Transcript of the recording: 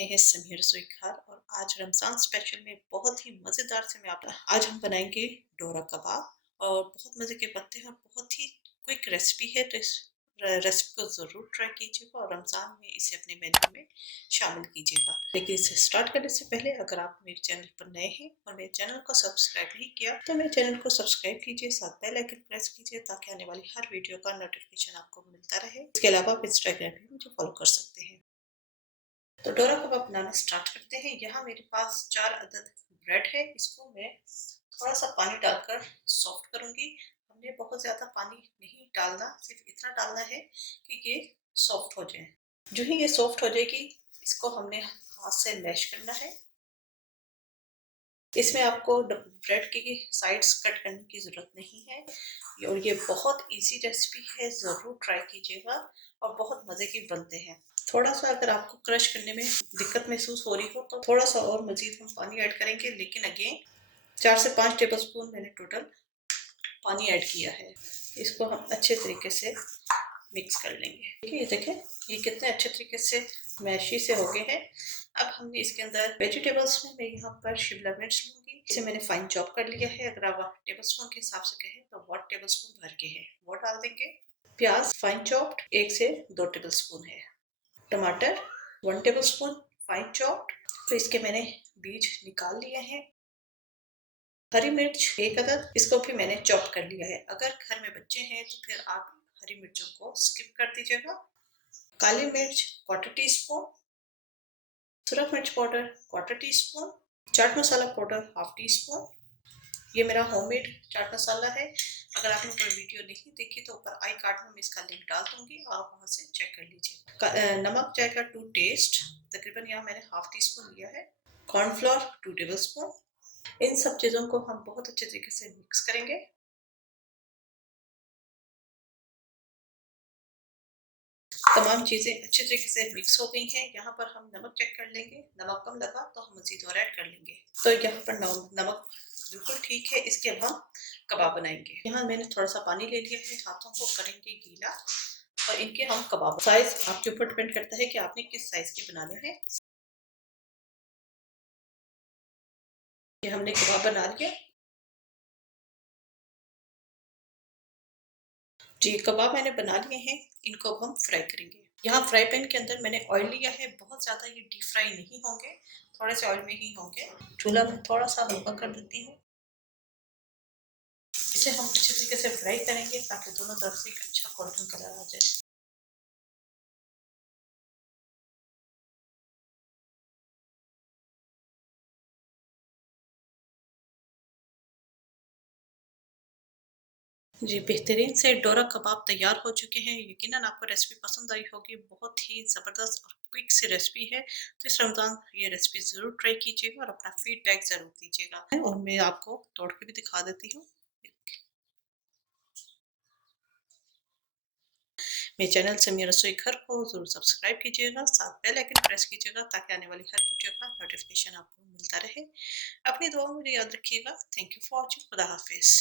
रहे हैं समीर रसोई घर और आज रमज़ान स्पेशल में बहुत ही मज़ेदार से मैं आप आज हम बनाएंगे डोरा कबाब और बहुत मज़े के बनते हैं और बहुत ही क्विक रेसिपी है। तो इस रेसिपी को ज़रूर ट्राई कीजिएगा और रमज़ान में इसे अपने मेन्यू में शामिल कीजिएगा। लेकिन इसे स्टार्ट करने से पहले अगर आप मेरे चैनल पर नए हैं और मेरे चैनल को सब्सक्राइब नहीं किया तो मेरे चैनल को सब्सक्राइब कीजिए, साथ बेल आइकन प्रेस कीजिए ताकि आने वाली हर वीडियो का नोटिफिकेशन आपको मिलता रहे। इसके अलावा आप इंस्टाग्राम पे मुझे फॉलो कर सकते हैं। तो डोरा कबाब बनाना स्टार्ट करते हैं। यहाँ मेरे पास 4 अदद ब्रेड है। इसको मैं थोड़ा सा पानी डालकर सॉफ्ट करूंगी। हमने बहुत ज़्यादा पानी नहीं डालना, सिर्फ इतना डालना है कि ये सॉफ्ट हो जाए। जो ही ये सॉफ्ट हो जाएगी इसको हमने हाथ से मैश करना है। इसमें आपको ब्रेड की साइड्स कट करने की ज़रूरत नहीं है और ये बहुत इजी रेसिपी है, ज़रूर ट्राई कीजिएगा और बहुत मज़े की बनते हैं। थोड़ा सा अगर आपको क्रश करने में दिक्कत महसूस हो रही हो तो थोड़ा सा और मज़ीद हम पानी ऐड करेंगे, लेकिन अगेन 4 से 5 टेबलस्पून मैंने टोटल पानी ऐड किया है। इसको हम अच्छे तरीके से मिक्स कर लेंगे। ठीक है, ये देखें ये कितने अच्छे तरीके से मैशी से हो गए हैं। अब हमने इसके अंदर वेजिटेबल्स में मैं यहाँ पर शिमला मिर्च लूंगी। इसे मैंने फाइन चॉप कर लिया है। अगर आप टेबलस्पून के हिसाब से कहें तो 1 टेबलस्पून भर के है वो डाल देंगे। प्याज फाइन चॉप्ड 1 से 2 टेबलस्पून है। टमाटर 1 टेबलस्पून फाइन चॉप्ड, तो इसके मैंने बीज निकाल लिए हैं। हरी मिर्च 1 अदद, इसको भी मैंने चॉप कर लिया है। अगर घर में बच्चे हैं तो फिर आप हरी मिर्चों को स्किप कर दीजिएगा। काली मिर्च 1/4 टीस्पून, सुरख मिर्च powder 1/4 teaspoon, chaat masala powder 1/2 teaspoon. ये मेरा होममेड चाट मसाला है। अगर आपने कोई वीडियो नहीं देखी तो ऊपर आई कार्ड में मैं इसका लिंक डाल दूंगी, आप वहां से चेक कर लीजिए। नमक जाएगा टू टेस्ट, तकरीबन यहाँ मैंने 1/2 टीस्पून लिया है। Cornflour 2 tablespoon. इन सब चीज़ों को हम बहुत अच्छे तरीके से मिक्स करेंगे। तमाम चीज़ें अच्छे तरीके से मिक्स हो गई हैं। यहाँ पर हम नमक चेक कर लेंगे, नमक कम लगा तो हम मज़ीद और ऐड कर लेंगे। तो यहाँ पर नमक बिल्कुल ठीक है। इसके अब हम कबाब बनाएंगे। यहाँ मैंने थोड़ा सा पानी ले लिया है, हाथों को करेंगे गीला और इनके हम कबाब। साइज आपके ऊपर डिपेंड करता है कि आपने किस साइज के बनाने हैं। ये हमने कबाब बना लिया जी। कबाब मैंने बना लिए हैं, इनको अब हम फ्राई करेंगे। यहाँ फ्राई पैन के अंदर मैंने ऑयल लिया है। बहुत ज़्यादा ये डीप फ्राई नहीं होंगे, थोड़े से ऑयल में ही होंगे। चूल्हा मैं थोड़ा सा हल्का कर देती हूँ। इसे हम अच्छे तरीके से फ्राई करेंगे ताकि दोनों तरफ से एक अच्छा गोल्डन कलर आ जाए। जी, बेहतरीन से डोरा कबाब तैयार हो चुके हैं। यकीनन आपको रेसिपी पसंद आई होगी। बहुत ही ज़बरदस्त और क्विक सी रेसिपी है। तो इस रमज़ान ये रेसिपी ज़रूर ट्राई कीजिएगा और अपना फीडबैक ज़रूर दीजिएगा। और मैं आपको तोड़ के भी दिखा देती हूँ। मेरे चैनल समीर रसोई घर को ज़रूर सब्सक्राइब कीजिएगा, साथ बेल आइकन प्रेस कीजिएगा ताकि आने वाली हर वीडियो का नोटिफिकेशन आपको मिलता रहे। अपनी दुआ में मुझे याद रखिएगा। Thank you for watching. खुदा हाफिज़।